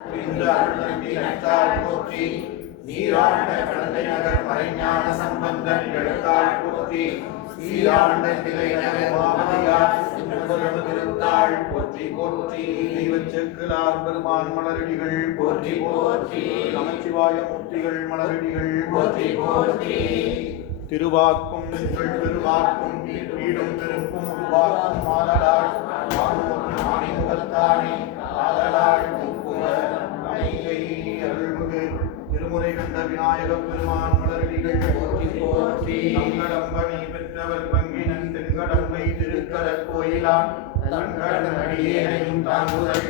புரிந்த அருள்நம்பி நட்டால் போற்றி நீராண்ட கடந்தை நகர் மறைஞான சம்பந்தன் எழுத்தாள் போற்றி சீராண்ட திரை நகர் மாமதியார் சின்னதொரு திருத்தாள் போற்றி போற்றி. தெய்வச்செக்கிலார் பெருமான் மலரடிகள் போற்றி போற்றி நமச்சிவாய மூர்த்திகள் மலரடிகள் போற்றி போற்றி திருவாக்கும் திருவாக்கும் வீடும் திருப்பும் உருவாக்கும் மாதலாள் மாணி முகத்தானே ஆதலாள் அருள்மிகு திருமுறை கண்ட விநாயக பெருமான் மலர்விகள் போற்றி போற்றி. தங்கடம்பனை பெற்றவர் பங்கினன் தென்கடம்பை திருக்கர கோயிலான். தங்கடன் அடியேனையும் தாங்குதல்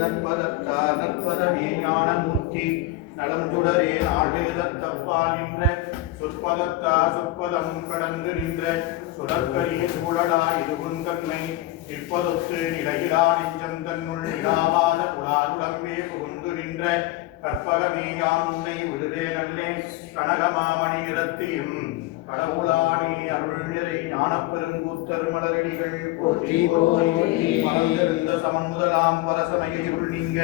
நற்பதத்தா நற்பதமே நலம் நின்ற. சொற்பதத்தா சொற்பதம் கடந்து நின்ற. சுடற்கரிய சூழலா தன்மை நிற்பதொத்து நிலையிலா நெஞ்சம் தன்னுள் இடாவா நின்ற கற்பகமே யாம் உன்னை விடுதே நல்லேன் கனகமாமணி நிறத்தியும் கடவுளானே அருள் நிறை ஞானப்பெருங்கூத்தர் மலரடிகள். போற்றி போற்றி மலர்ந்திருந்த சமன் முதலாம் பரசமயிருள் நீங்க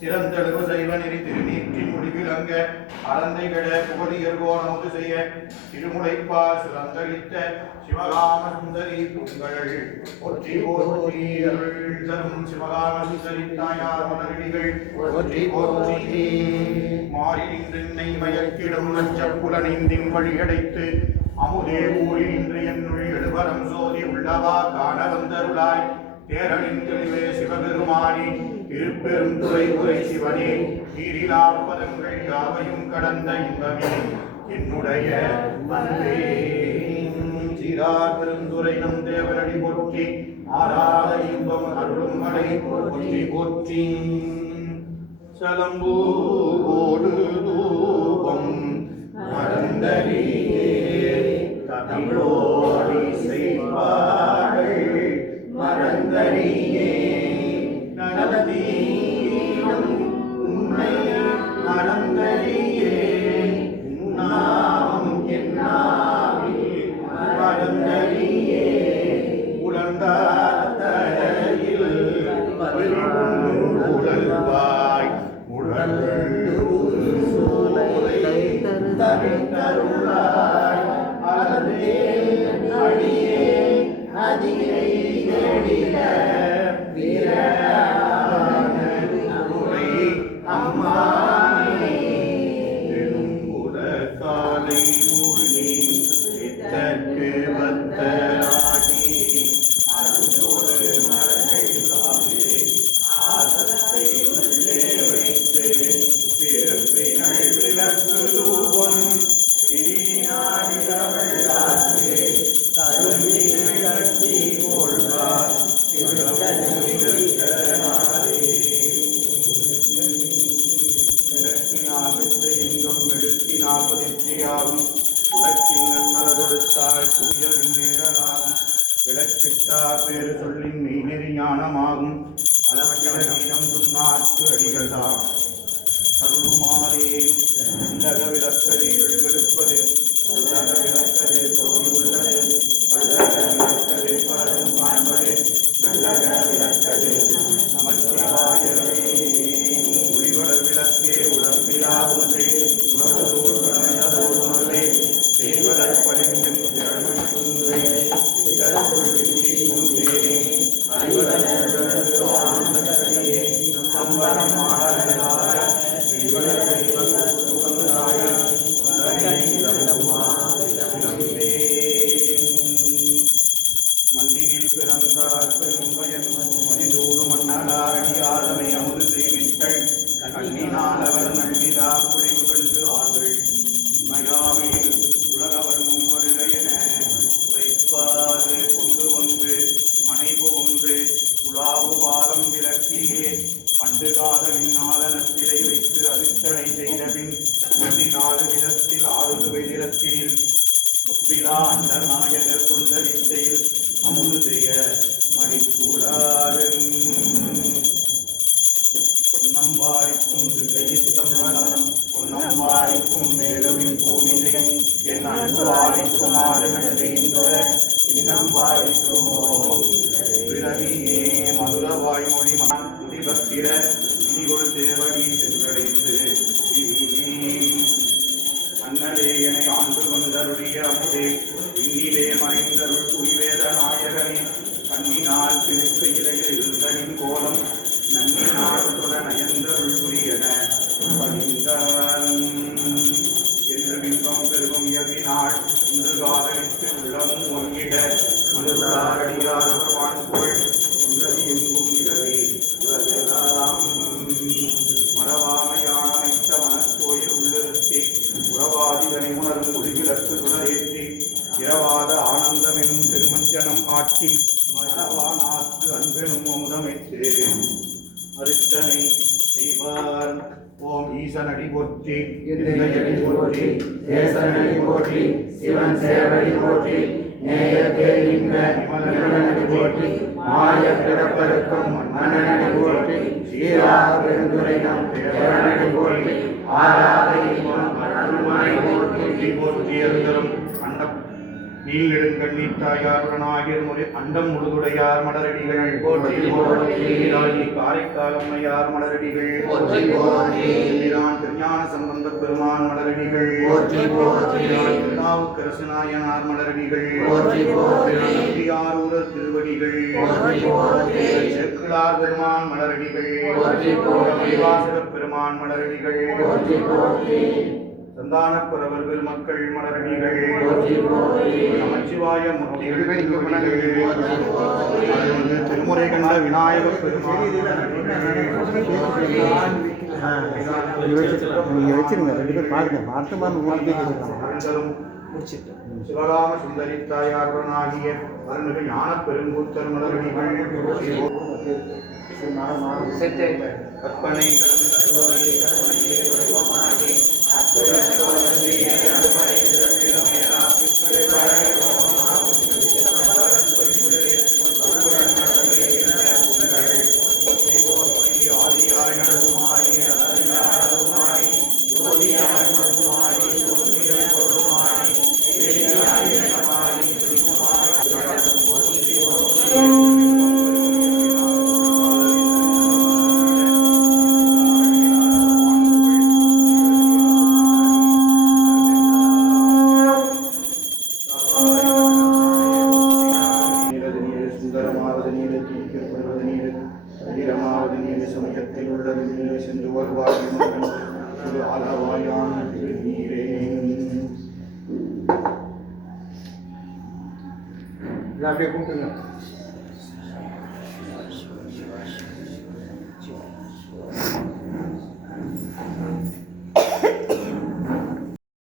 சிறந்தெழுவு செய்வ நெறி திருநீற்றி முடிவிலங்க. அறந்தைகள புகழியர் கோணமுது செய்ய திருமுலைப்பால் சிறந்தளித்த சிவகாம சுந்தரி புங்கள் போற்றி போற்றி. அருள் தரும் சிவகாம சுந்தரி தாயார் மலரடிகள். போற்றி போற்றி. மாறி நின்றென்னை மயக்கிடும் நஞ்சப் புலனிந்தின் வழியடைத்து அமுதே ஊழி நின்று என்னுள் எழுவரம் சோதி உள்ளவா காண வந்தருளாய் தேரனின் தெளிவே சிவபெருமானி திருப்பெருந்துறை உரை சிவனே நீரிலா பதங்கள் யாவையும் கடந்த இன்பமே. என்னுடைய அன்பே சீரார் பெருந்துரை நம் தேவனடி போற்றி ஆராத இன்பம் அருளும் மலை போற்றி போற்றி. சலம்பூடு தூபம் மறந்தரீ. தமிழோடி செய்வார்கள். மறந்தறியே நடந்தீனும் உன்னை மறந்தறியே. நாமம் என்னாவில் மறந்தறியே. உழந்தாரையில் உழல்வாய் உழல் சூலை amar. பதிர்ச்சியாகும் உலக்கில் நன்மல கொடுத்தால் தூய விண்ணீரலாகும் விளக்கிட்டார் பேரு சொல்லின் மெய்நெறி ஞானமாகும். அளவற்றம் நீளம் துன்னாக்கு அடிகள்தான் அருளுமாறே உலக கண்ணினால் அவர் நல்கிதா குடிவு கண்டு ஆர்கள் மயாவில் உலகவரும் வருக என உரைப்பாது கொண்டு வந்து மனை புகுந்து உலாவு பாதம் விளக்கியே மண்டு காதலின் நாதனத்திலை வைத்து அரித்தனை செய்த பின் நாலு விதத்தில் ஆறு நிறத்தில் ஒப்பிலா அந்த நாயகர் என் அன்புவாடிக்கும் ஆறுகளதையுற காட்டி ஆட்டி மரவானாக்கு அன்பெனும் அமுதமைத்து அரித்தனை செய்வார் ஓம் ஈசனடி போற்றி எந்தையடி போற்றி தேசனடி போற்றி சிவன் சேவடி போற்றி நேயத்தே இன்ப நிமலனடி போற்றி மாய கிடப்பருக்கும் மன்னனடி போற்றி சீராக பெருந்துரையம் தேவனடி போற்றி இன்பம் போற்றி போற்றி நீல் நெடுங்கண்ணீர் தாயாருடனாகிய முறை அண்டம் முழுதுடையார் மலரடிகள் போற்றி போற்றி. நீராகி காரைக்கால் அம்மையார் மலரடிகள் திருஞான சம்பந்த பெருமான் மலரடிகள் போற்றி போற்றி. எம்பிரான் திருநாவுக்கரசு நாயனார் மலரடிகள். நம்பியாரூரர் திருவடிகள். செக்குளார் பெருமான் மலரடிகள் பெருமான் மலரடிகள் சந்தானக்குறவர் பெருமக்கள் போற்றி. நமச்சிவாய மூர்த்திகள். போற்றி போற்றி. அருள்மிகு திருமுறை கண்ட விநாயக பெருமான். நீங்கள் வச்சிருங்க. ரெண்டு பேர் பாருங்க. அடுத்த மாதிரி சிவகாம சுந்தரி தாயாருடனாகிய அருள்மிகு ஞான பெருங்கூத்தர் மலரடிகள் கற்பனை Não, pergunta. Né?